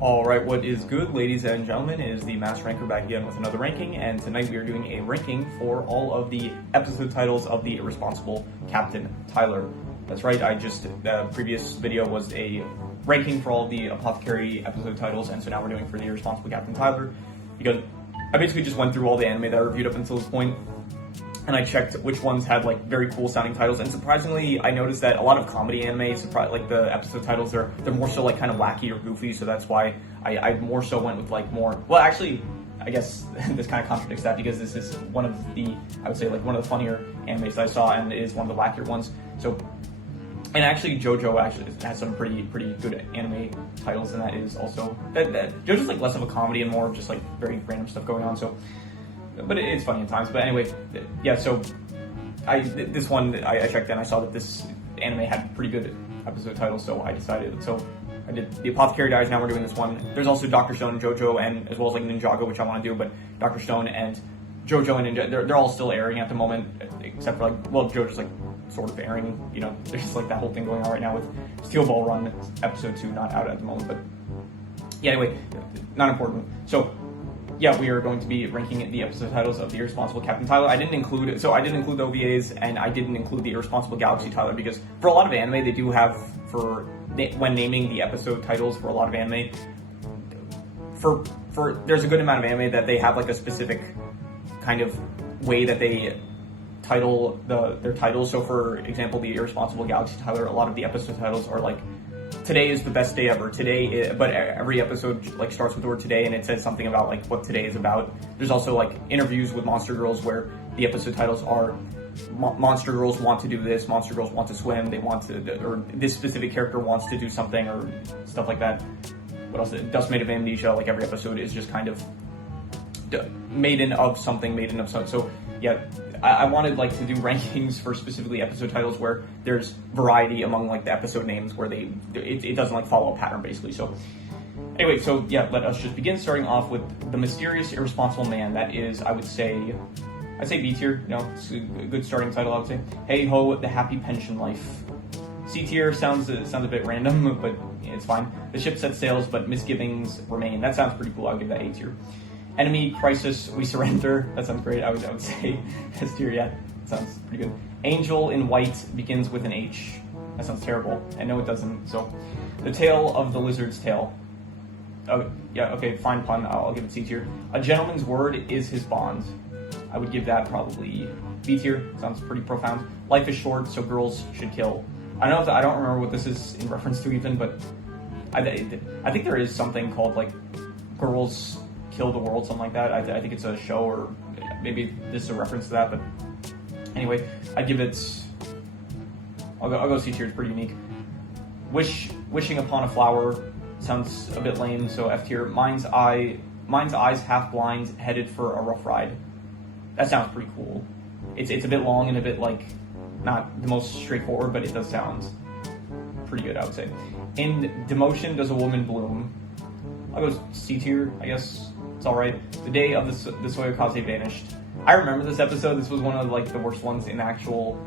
Alright, what is good, ladies and gentlemen, is the Mass Ranker back again with another ranking, and tonight we are doing a ranking for all of the episode titles of the Irresponsible Captain Tylor. That's right, the previous video was a ranking for all of the Apothecary episode titles, and so now we're doing for the Irresponsible Captain Tylor, because I basically just went through all the anime that I reviewed up until this point, and I checked which ones had like very cool sounding titles, and surprisingly I noticed that a lot of comedy anime, like the episode titles, they're more so like kind of wacky or goofy, so that's why I more so went with like more, well actually I guess this kind of contradicts that, because this is one of the, I would say like one of the funnier animes I saw, and it is one of the wackier ones. So, and actually JoJo actually has some pretty good anime titles, and that is also that JoJo's like less of a comedy and more of just like very random stuff going on, so but it's funny at times. But anyway, yeah, so this one I checked and I saw that this anime had pretty good episode titles, so I decided, so I did the Apothecary Diaries. Now we're doing this one. There's also Dr. Stone and JoJo, and as well as like Ninjago, which I want to do, but Dr. Stone and JoJo and Ninja, they're all still airing at the moment, except for like, well, JoJo's like sort of airing, you know, there's like that whole thing going on right now with Steel Ball Run episode 2 not out at the moment, but yeah, anyway, not important. So yeah, we are going to be ranking the episode titles of the Irresponsible Captain Tylor. I didn't include the OVAs, and I didn't include the Irresponsible Galaxy Tylor, because for a lot of anime, they do have, when naming the episode titles for a lot of anime, there's a good amount of anime that they have like a specific kind of way that they title their titles. So for example, the Irresponsible Galaxy Tylor, a lot of the episode titles are like, today is the best day ever, but every episode like starts with the word today, and it says something about like what today is about. There's also like interviews with monster girls where the episode titles are monster girls want to do this, monster girls want to swim, they want to, or this specific character wants to do something, or stuff like that. What else? Dust Made of Amnesia, like every episode is just kind of maiden of something. So yeah, I wanted like to do rankings for specifically episode titles where there's variety among like the episode names, where it doesn't like follow a pattern basically. So anyway, so yeah, let us just begin, starting off with the Mysterious Irresponsible Man. That is, I'd say B tier. You know, it's a good starting title, I would say. Hey ho, the happy pension life. C tier sounds a bit random, but it's fine. The ship sets sails, but misgivings remain. That sounds pretty cool. I'll give that A tier. Enemy crisis, we surrender. That sounds great. I would say S tier. Yeah, that sounds pretty good. Angel in white begins with an H. That sounds terrible. I know it doesn't. So, the tale of the lizard's tail. Oh yeah, okay, fine pun. I'll give it C tier. A gentleman's word is his bond. I would give that probably B tier. Sounds pretty profound. Life is short, so girls should kill. I don't remember what this is in reference to even, but I think there is something called like Girls Kill the World, something like that. I think it's a show, or maybe this is a reference to that, but anyway, I'd give it, I'll go C tier. It's pretty unique. Wishing upon a flower sounds a bit lame, so F tier. Mind's eyes half blind, headed for a rough ride. That sounds pretty cool. It's a bit long and a bit like not the most straightforward, but it does sound pretty good, I would say. In Demotion Does a Woman Bloom. I'll go C tier, I guess. It's alright. The day of the Soyokaze vanished. I remember this episode. This was one of like the worst ones in actual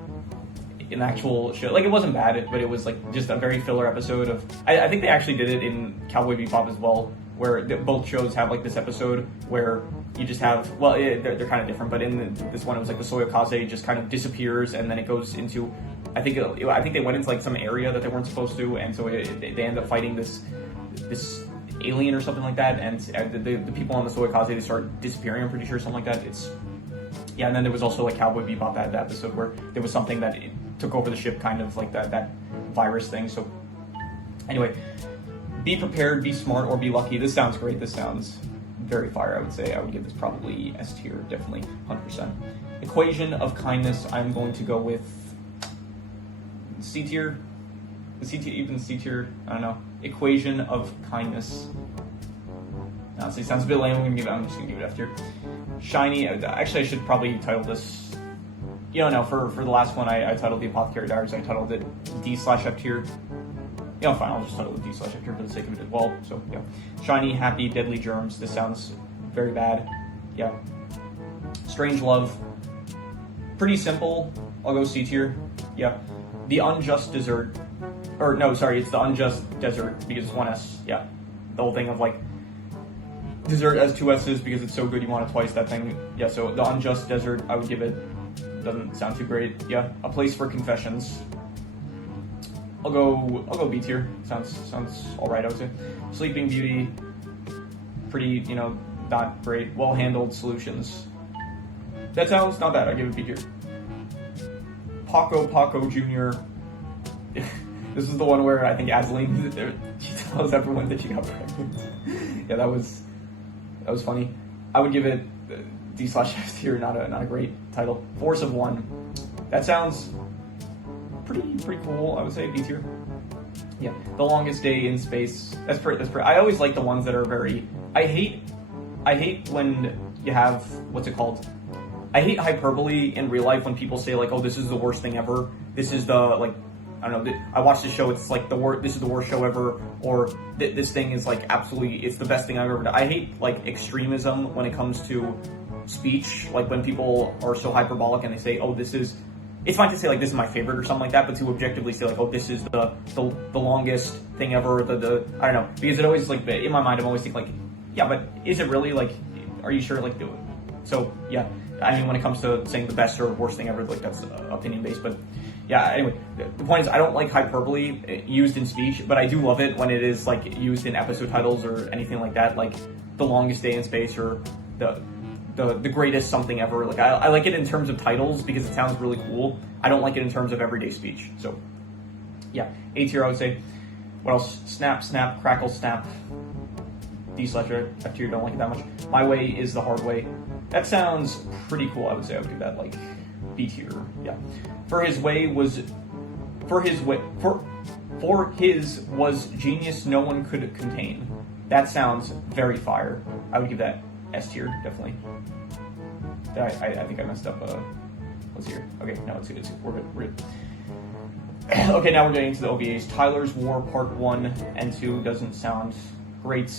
show. Like, it wasn't bad, but it was like just a very filler episode of, I think they actually did it in Cowboy Bebop as well, where both shows have like this episode where you just have, well, they're kind of different, but in this one it was like the Soyokaze just kind of disappears, and then it goes into, I think they went into like some area that they weren't supposed to, and so they end up fighting this alien or something like that, and the people on the Soyokaze, they start disappearing, I'm pretty sure, something like that. Yeah, and then there was also like Cowboy Bebop, that episode where there was something that took over the ship, kind of like that virus thing. So anyway, be prepared, be smart, or be lucky. This sounds great. This sounds very fire, I would say. I would give this probably S tier, definitely, 100%. Equation of Kindness, I'm going to go with C tier. Even C tier, I don't know. Equation of Kindness. Honestly, it sounds a bit lame. I'm just gonna give it F tier. Shiny. Actually, I should probably title this. You know, no. For the last one, I titled the Apothecary Diaries. I titled it D/F tier. You know, fine. I'll just title it D/F tier for the sake of it as well. So yeah. Shiny, happy, deadly germs. This sounds very bad. Yeah. Strange love. Pretty simple. I'll go C tier. Yeah. The Unjust Desert. Or no, sorry, it's the Unjust Desert, because it's one S. Yeah. the whole thing of like dessert as 2 S's because it's so good you want it twice, that thing. Yeah, so the unjust desert, I would give it, doesn't sound too great. Yeah, a place for confessions. I'll go B tier. Sounds alright, I would say. Sleeping Beauty, pretty, you know, not great. Well handled solutions. That sounds not bad, I give it B tier. Paco Jr. This is the one where I think Adeline, she tells everyone that she got pregnant. Yeah, that was funny. I would give it D/F tier, not a great title. Force of One. That sounds pretty cool. I would say B tier. Yeah, The Longest Day in Space. That's pretty. I always like the ones that are very. I hate when you have, what's it called? I hate hyperbole in real life when people say like, oh, this is the worst thing ever. This is the, like, I don't know, I watched this show, it's like this is the worst show ever, or this thing is like absolutely, it's the best thing I've ever done. I hate like extremism when it comes to speech, like when people are so hyperbolic and they say, oh, this is, it's fine to say like this is my favorite or something like that, but to objectively say like, oh, this is the longest thing ever, the I don't know, because it always like, in my mind I'm always thinking like, yeah, but is it really, like, are you sure, like, do it? So yeah, I mean, when it comes to saying the best or worst thing ever, like that's opinion based, but yeah, anyway, the point is I don't like hyperbole used in speech, but I do love it when it is like used in episode titles or anything like that, like The Longest Day in Space or the greatest something ever. Like I like it in terms of titles because it sounds really cool. I don't like it in terms of everyday speech. So yeah, A tier I would say. What else? Snap, Crackle, Snap. D/F tier, don't like it that much. My Way is the Hard Way. That sounds pretty cool. I would say I would give that like B tier. Yeah. For his was genius no one could contain. That sounds very fire. I would give that S tier, definitely. I think I messed up. What's here? Okay, no, it's good. We're good. Okay, now we're getting into the OVAs. Tylor's War Part 1 and 2 doesn't sound great.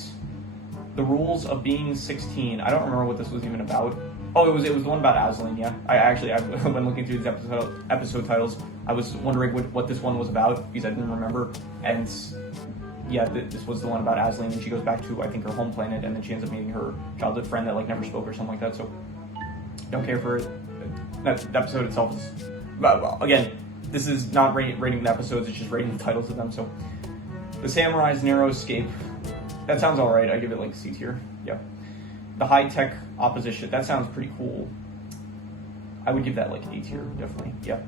The Rules of Being 16. I don't remember what this was even about. Oh, it was the one about Aslan, yeah. When looking through these episode titles, I was wondering what this one was about because I didn't remember. And yeah, this was the one about Aslan, and she goes back to, I think, her home planet, and then she ends up meeting her childhood friend that like never spoke or something like that. So don't care for it. That episode itself is, well, again, this is not rating the episodes; it's just rating the titles of them. So The Samurai's Narrow Escape. That sounds alright. I give it like C tier. Yeah. The High Tech Opposition. That sounds pretty cool. I would give that like A tier, definitely. Yeah.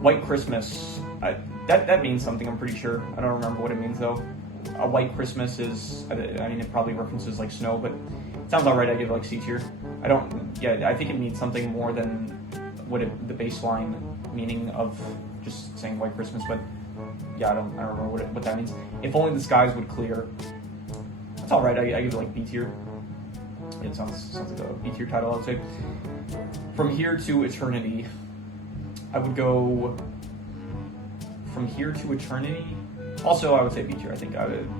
White Christmas. That means something, I'm pretty sure. I don't remember what it means though. A White Christmas is, I mean, it probably references like snow, but it sounds alright. I give it like C tier. I think it means something more than the baseline meaning of just saying White Christmas, but yeah, I don't remember what that means. If Only the Skies Would Clear. That's alright. I give it like B tier. It sounds like a B tier title, I would say. From Here to Eternity. I would go From Here to Eternity. Also, I would say B tier. I think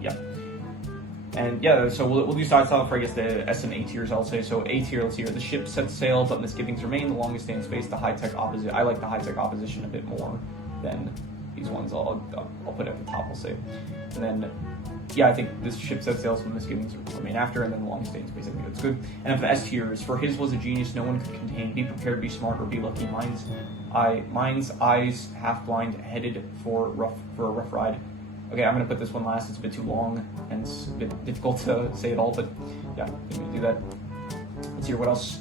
yeah. And yeah, so we'll do side style for I guess the S and A tiers. I'll say so. A tier. Let's see here. The ship sets sail, but misgivings remain. The Longest Day in Space. The High Tech Opposition. I like the High Tech Opposition a bit more than these ones. I'll put at the top. I'll say, and then. Yeah, I think this ship sets sails with misgivings remain after, and then The Longest Day in Space, I think that's good. And if the S tier is For His was a genius no one could contain, be prepared, be smart, or be lucky. Mine's eyes half blind, headed for a rough ride. Okay, I'm gonna put this one last. It's a bit too long and it's a bit difficult to say it all, but yeah, I'm gonna do that. Let's hear what else.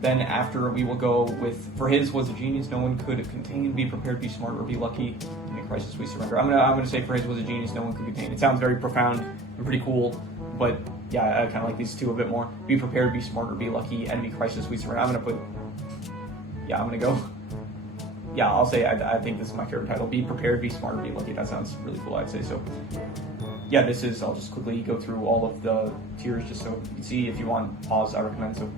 Then after we will go with For His was a genius no one could contain, be prepared, be smart, or be lucky. In a crisis we surrender. I'm gonna say For His was a genius no one could contain. It sounds very profound and pretty cool, but yeah, I kind of like these two a bit more. Be prepared, be smart, or be lucky. Enemy crisis we surrender. I'm gonna go. Yeah, I'll say I think this is my favorite title. Be prepared, be smart, or be lucky. That sounds really cool. I'd say so. Yeah, I'll just quickly go through all of the tiers just so you can see. If you want pause, I recommend so.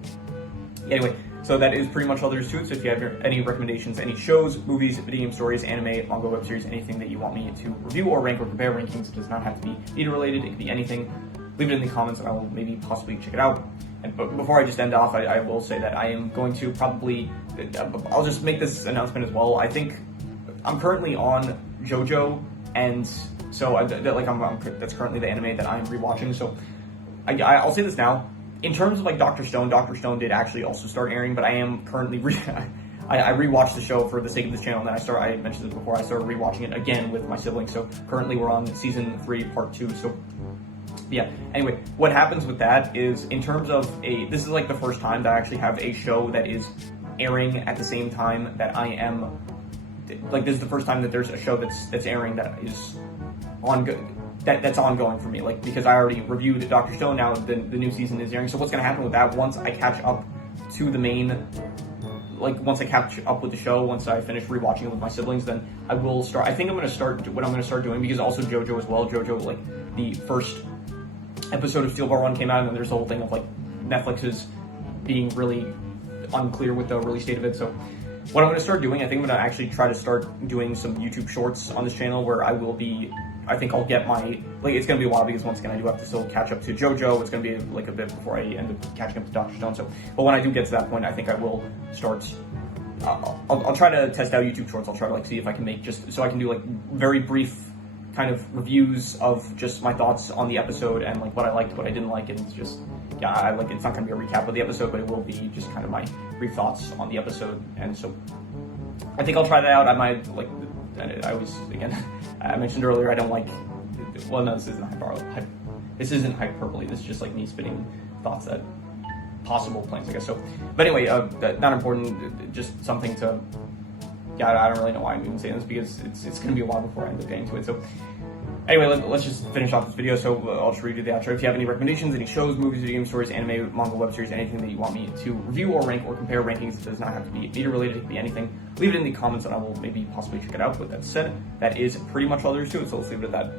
Anyway, so that is pretty much all there is to it. So if you have any recommendations, any shows, movies, video game stories, anime, manga, web series, anything that you want me to review or rank or compare rankings, it does not have to be media related. It could be anything. Leave it in the comments and I will maybe possibly check it out. But before I just end off, I will say that I am going to probably, I'll just make this announcement as well. I think I'm currently on JoJo, and So that's currently the anime that I'm rewatching. So I'll say this now. In terms of like Dr. Stone did actually also start airing, but I am currently I rewatched the show for the sake of this channel, and then I mentioned this before, I started rewatching it again with my siblings. So currently we're on season 3, part 2. So yeah, anyway, what happens with that is, in terms of this is like the first time that I actually have a show that is airing at the same time that I am, like, this is the first time that there's a show that's airing that is that's ongoing for me, like, because I already reviewed Dr. Stone, now the new season is airing. So what's going to happen with that, once I catch up to the main, like, once I catch up with the show, once I finish rewatching it with my siblings, then I will start, I think I'm going to start, what I'm going to start doing, because also JoJo as well, JoJo, like, the first episode of Steel Ball Run came out, and then there's the whole thing of, like, Netflix is being really unclear with the release date of it. So what I'm going to start doing, I think I'm going to actually try to start doing some YouTube shorts on this channel, where I will be, I think I'll get my, like, it's going to be a while, because once again, I do have to still catch up to JoJo. It's going to be like a bit before I end up catching up to Dr. Stone. So, but when I do get to that point, I think I will start, I'll try to test out YouTube shorts. I'll try to, like, see if I can make, just so I can do, like, very brief kind of reviews of just my thoughts on the episode, and, like, what I liked, what I didn't like, and it's just, yeah, it's not going to be a recap of the episode, but it will be just kind of my brief thoughts on the episode. And so I think I'll try that out. I might, like, I always, again, I mentioned earlier, I don't like, well, no, this isn't hyperbole, this is just like me spitting thoughts at possible plans, I guess. So, but anyway, not important, just something to, yeah, I don't really know why I'm even saying this, because it's going to be a while before I end up getting to it. So anyway, let's just finish off this video. So I'll just read you the outro. If you have any recommendations, any shows, movies, video game stories, anime, manga, web series, anything that you want me to review or rank or compare rankings, it does not have to be media related, it can be anything. Leave it in the comments and I will maybe possibly check it out. With that said, that is pretty much all there is to it, so let's leave it at that.